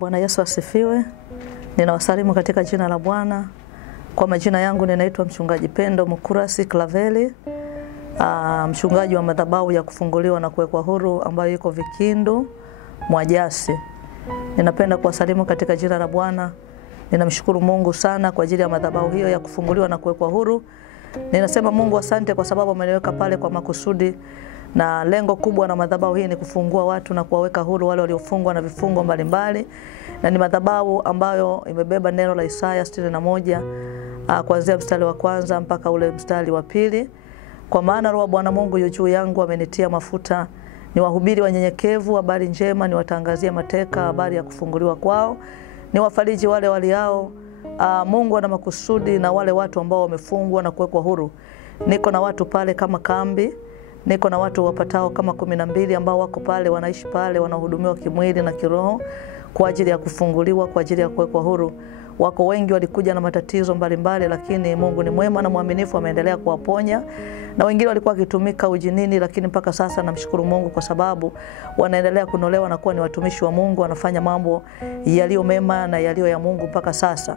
Bwana Yesu asifiwe. Ninawasalimu katika jina la Bwana. Kwa majina yangu ninaitwa mchungaji Pendo Mukurasi Klaveli, mchungaji wa madhabahu ya kufunguliwa na kuwekwa huru ambayo iko Vikindu Mwajasi. Ninapenda kuwasalimu katika jina la Bwana. Ninamshukuru Mungu sana kwa ajili ya madhabahu hiyo ya kufunguliwa na kuwekwa huru. Ninasema Mungu asante kwa sababu ameniweka pale kwa makusudi, na lengo kubwa na madhabahu hii ni kufungua watu na kuwaweka huru wale waliofungwa na vifungo mbalimbali. Na ni madhabahu ambayo imebeba neno la Isaya 61 kuanzia mstari wa kwanza mpaka ule mstari wa pili. Kwa maana Roho Bwana Mungu yu juu yangu, amenitia mafuta ni wahubiri wanyenyekevu habari njema, ni watangazia mateka habari ya kufunguliwa kwao, ni wafariji wale waliao. Mungu ana makusudi na wale watu ambao wamefungwa na kuwekwa huru. Niko na watu pale kama kambi, niko na watu wapatao kama 12 ambao wako pale, wanaishi pale, wanahudumiwa kimwili na kiroho kwa ajili ya kufunguliwa, kwa ajili ya kuwekwa huru. Wako wengi walikuja na matatizo mbalimbali, lakini Mungu ni mwema na mwaminifu, ameendelea kuwaponya. Na wengine walikuwa wakitumika ujinini, lakini mpaka sasa namshukuru Mungu kwa sababu wanaendelea kunolewa na kuwa ni watumishi wa Mungu, wanafanya mambo yaliyo mema na yaliyo ya Mungu mpaka sasa.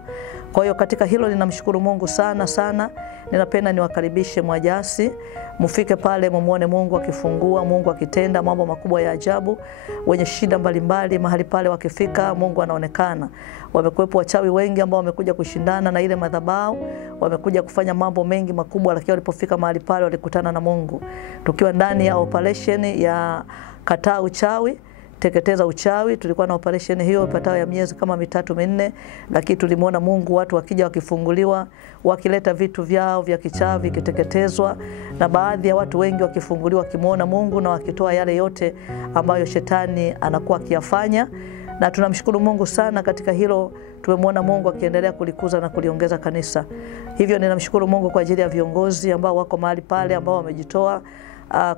Kwa hiyo katika hilo ninamshukuru Mungu sana sana. Ninapenda niwakaribishe Mwajasi, mufike pale mumuone Mungu akifungua, Mungu akitenda mambo makubwa ya ajabu. Wenye shida mbalimbali mahali pale wakifika, Mungu anaonekana. Wamekuwepo wachawi wengi ambao wamekuja kushindana na ile madhabahu, wamekuja kufanya mambo mengi makubwa, lakini walipofika mahali pale walikutana na Mungu. Tukiwa ndani ya operation ya kataa uchawi, teketeza uchawi, tulikuwa na operation hiyo ipatao ya miezi kama 3-4, lakini tulimuona Mungu, watu wakija wakifunguliwa, wakileta vitu vyao vya kichawi vikiteketezwa, na baadhi ya watu wengi wakifunguliwa kimuona Mungu na wakitoa yale yote ambayo shetani anakuwa akiyafanya. Na tunamshukuru Mungu sana katika hilo. Tumemwona Mungu akiendelea kulikuza na kuliongeza kanisa. Hivyo ninamshukuru Mungu kwa ajili ya viongozi ambao wako mahali pale, ambao wamejitoa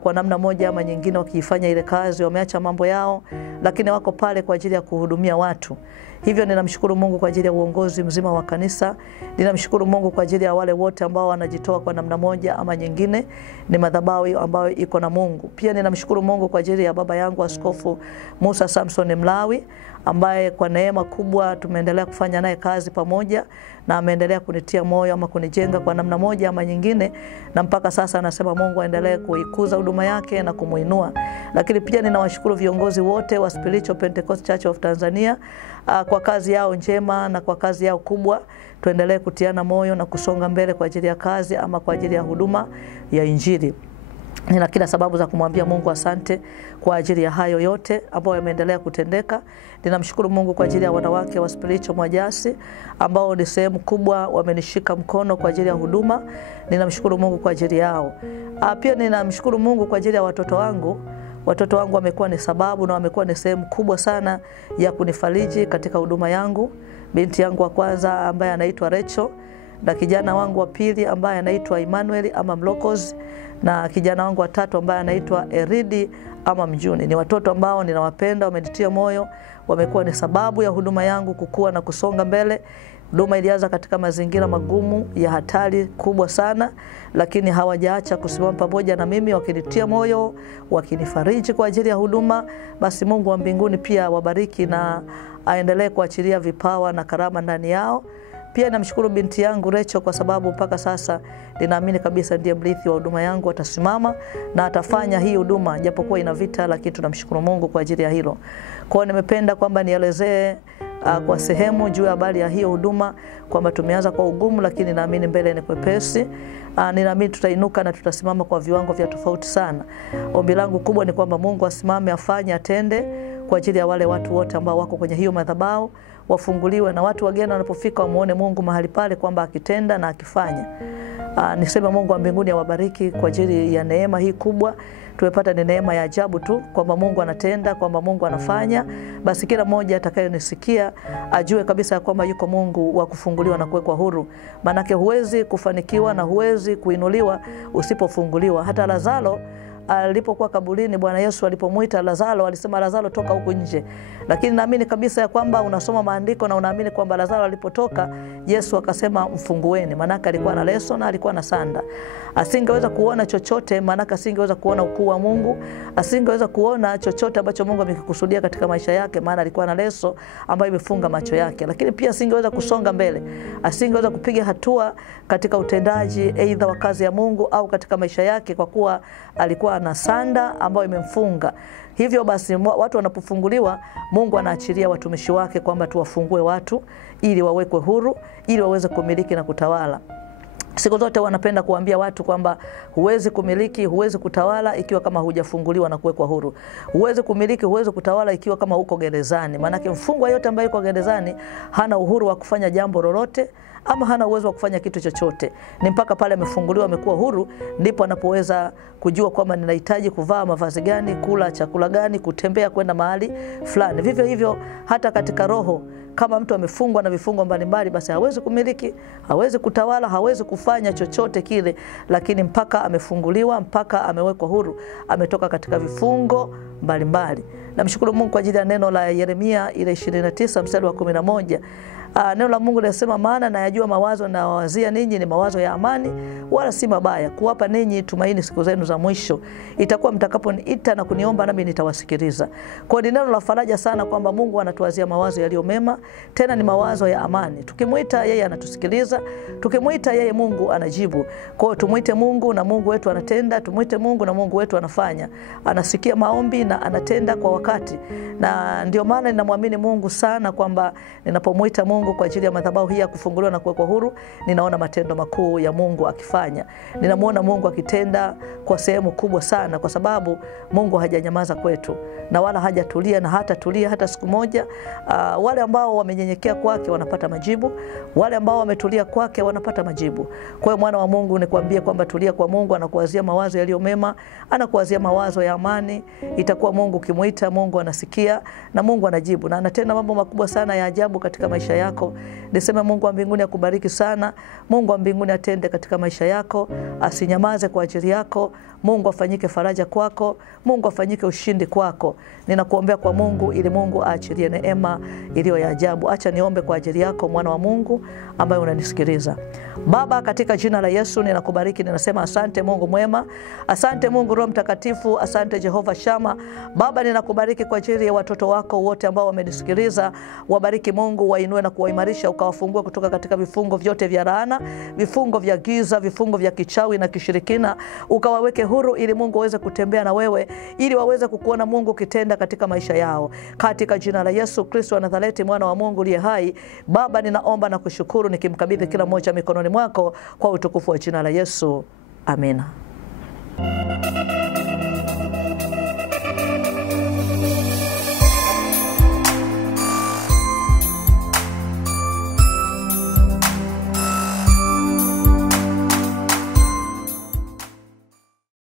kwa namna moja ama nyingine wakiifanya ile kazi, wameacha mambo yao, lakini wako pale kwa ajili ya kuhudumia watu. Hivyo ninamshukuru Mungu kwa ajili ya uongozi mzima wa kanisa. Ninamshukuru Mungu kwa ajili ya wale wote ambao wanajitoa kwa namna moja ama nyingine. Ni madhabahu ambayo iko na Mungu. Pia ninamshukuru Mungu kwa ajili ya baba yangu Askofu Musa Samson Mlawi, ambaye kwa neema kubwa tumeendelea kufanya naye kazi pamoja, na ameendelea kunitia moyo ama kunijenga kwa namna moja ama nyingine, na mpaka sasa anasema Mungu aendelee kuikuza huduma yake na kumuinua. Lakini pia ninawashukuru viongozi wote wa Spiritual Pentecost Church of Tanzania kwa kazi yao njema na kwa kazi yao kubwa. Tuendelee kutiana moyo na kusonga mbele kwa ajili ya kazi ama kwa ajili ya huduma ya Injili. Nina kila sababu za kumwambia Mungu asante kwa ajili ya hayo yote ambayo yameendelea kutendeka. Ninamshukuru Mungu kwa ajili ya wanawake wa Spiritual Mwajasi ambao ni sehemu kubwa wamenishika mkono kwa ajili ya huduma. Ninamshukuru Mungu kwa ajili yao. Pia ninamshukuru Mungu kwa ajili ya watoto wangu. Watoto wangu wamekuwa ni sababu na wamekuwa ni sehemu kubwa sana ya kunifariji katika huduma yangu. Binti yangu wa kwanza ambaye anaitwa Rachel, na kijana wangu wa pili ambaye anaitwa Emmanuel ama Mlokozi, na kijana wangu wa tatu ambaye anaitwa Eridi ama Mjuni. Ni watoto ambao ninawapenda, wamenitia moyo, wamekuwa ni sababu ya huduma yangu kukua na kusonga mbele. Huduma ilianza katika mazingira magumu ya hatari kubwa sana, lakini hawajaacha kusimama pamoja na mimi, wakinitia moyo, wakinifariji kwa ajili ya huduma. Basi Mungu wa mbinguni pia wabariki na aendelee kuachilia vipawa na karama ndani yao. Pia namshukuru binti yangu Rachel kwa sababu mpaka sasa ninaamini kabisa ndiye mrithi wa huduma yangu, atasimama na atafanya hii huduma japokuwa ina vita, lakini tunamshukuru Mungu kwa ajili ya hilo. Kwa hiyo nimependa kwamba nielezee kwa sehemu juu ya habari ya hiyo huduma, kwamba tumeanza kwa ugumu lakini naamini mbele ni kwepesi. Ninaamini tutainuka na tutasimama kwa viwango vya tofauti sana. Ombi langu kubwa ni kwamba Mungu asimame, afanye, atende kwa ajili ya wale watu wote ambao wako kwenye hiyo madhabahu, wafunguliwe, na watu wageni wanapofika wamuone Mungu mahali pale kwamba akitenda na akifanya. Niseme Mungu wa mbinguni awabariki kwa ajili ya neema hii kubwa. Tumepata ni neema ya ajabu tu kwamba Mungu anatenda, kwamba Mungu anafanya. Basi kila mmoja atakayonisikia ajue kabisa kwamba yuko Mungu wa kufunguliwa na kuwekwa huru. Manake huwezi kufanikiwa na huwezi kuinuliwa usipofunguliwa. Hata Lazaro alipokuwa kaburini, Bwana Yesu alipomuita Lazaro, alisema Lazaro toka huko nje. Lakini naamini kabisa ya kwamba unasoma maandiko na unaamini kwamba Lazaro alipotoka, Yesu akasema mfungueni, maana alikuwa na leso na alikuwa na sanda. Asingeweza kuona chochote, maana asingeweza kuona ukuu wa Mungu, asingeweza kuona chochote ambacho Mungu amekikusudia katika maisha yake, maana alikuwa na leso ambayo imefunga macho yake. Lakini pia asingeweza kusonga mbele, asingeweza kupiga hatua katika utendaji aidha wa kazi ya Mungu au katika maisha yake, kwa kuwa alikuwa na sanda ambayo imemfunga. Hivyo basi watu wanapofunguliwa, Mungu anaachilia watumishi wake kwamba tuwafungue watu ili wawekwe huru, ili waweze kumiliki na kutawala. Siku zote wanapenda kuambia watu kwamba huwezi kumiliki, huwezi kutawala ikiwa kama hujafunguliwa na kuwekwa huru. Huwezi kumiliki, huwezi kutawala ikiwa kama uko gerezani. Maana mfungwa yote ambaye yuko gerezani hana uhuru wa kufanya jambo lolote, ama hana uwezo wa kufanya kitu chochote. Ni mpaka pale amefunguliwa, amekuwa huru, ndipo anapoweza kujua kwamba ninahitaji kuvaa mavazi gani, kula chakula gani, kutembea kwenda mahali fulani. Vivyo hivyo hata katika roho, kama mtu amefungwa na vifungo mbalimbali, basi hawezi kumiliki, hawezi kutawala, hawezi kufanya chochote kile, lakini mpaka amefunguliwa, mpaka amewekwa huru, ametoka katika vifungo mbalimbali. Namshukuru Mungu kwa ajili ya neno la Yeremia ile 29 mstari wa 11. Neno la Mungu linasema, maana nayajua mawazo na wazia ninyi ni mawazo ya amani wala si mabaya, kuwapa ninyi tumaini siku zenu za mwisho. Itakuwa mtakaponiita na kuniomba nami nitawasikiliza. Kwa ni neno la faraja sana kwamba Mungu anatuwazia mawazo yaliyo mema, tena ni mawazo ya amani. Tukimuita yeye anatusikiliza, tukimuita yeye Mungu anajibu. Kwa hiyo tumuite Mungu na Mungu wetu anatenda, tumuite Mungu na Mungu wetu anafanya. Anasikia maombi na anatenda kwa wakati. Na ndio maana ninamwamini Mungu sana kwamba ninapomuita Mungu kwa ajili ya madhabahu hii ya kufunguliwa na kuwekwa huru, ninaona matendo makuu ya Mungu akifanya. Ninamuona Mungu akitenda kwa sehemu kubwa sana, kwa sababu Mungu hajanyamaza kwetu na wala hajatulia na hatatulia hata siku moja. Wale ambao wamenyenyekea kwake wanapata majibu, wale ambao wametulia kwake wanapata majibu. Kwa hiyo mwana wa Mungu, nikwambie kwamba tulia kwa Mungu, anakuwazia mawazo yaliyo mema, anakuwazia mawazo ya amani. Itakuwa Mungu kimuita, Mungu anasikia na Mungu anajibu, na anatenda mambo makubwa sana ya ajabu katika maisha yako. Niseme Mungu wa mbinguni akubariki sana. Mungu wa mbinguni atende katika maisha yako, asinyamaze kwa ajili yako. Mungu afanyike faraja kwako, Mungu afanyike ushindi kwako. Ninakuombea kwa Mungu ili Mungu aachilie neema iliyo ya ajabu. Acha niombe kwa ajili yako mwana wa Mungu ambaye unanisikiliza. Baba, katika jina la Yesu ninakubariki, ninasema asante Mungu mwema, asante Mungu Roho Mtakatifu, asante Jehova Shama. Baba, ninakubariki kwa ajili ya watoto wako wote ambao wamenisikiliza. Wabariki Mungu, wainue na kuwaimarisha, ukawafungue kutoka katika vifungo vyote vya laana, vifungo vya giza, vifungo vya kichawi na kishirikina. Ukawaweke huru ili Mungu aweze kutembea na wewe, ili waweze kukuona Mungu kitenda katika maisha yao. Katika jina la Yesu Kristo wa Nazareti, mwana wa Mungu aliye hai, Baba ninaomba na kushukuru, nikimkabidhi kila mmoja mikononi mwako kwa utukufu wa jina la Yesu. Amina.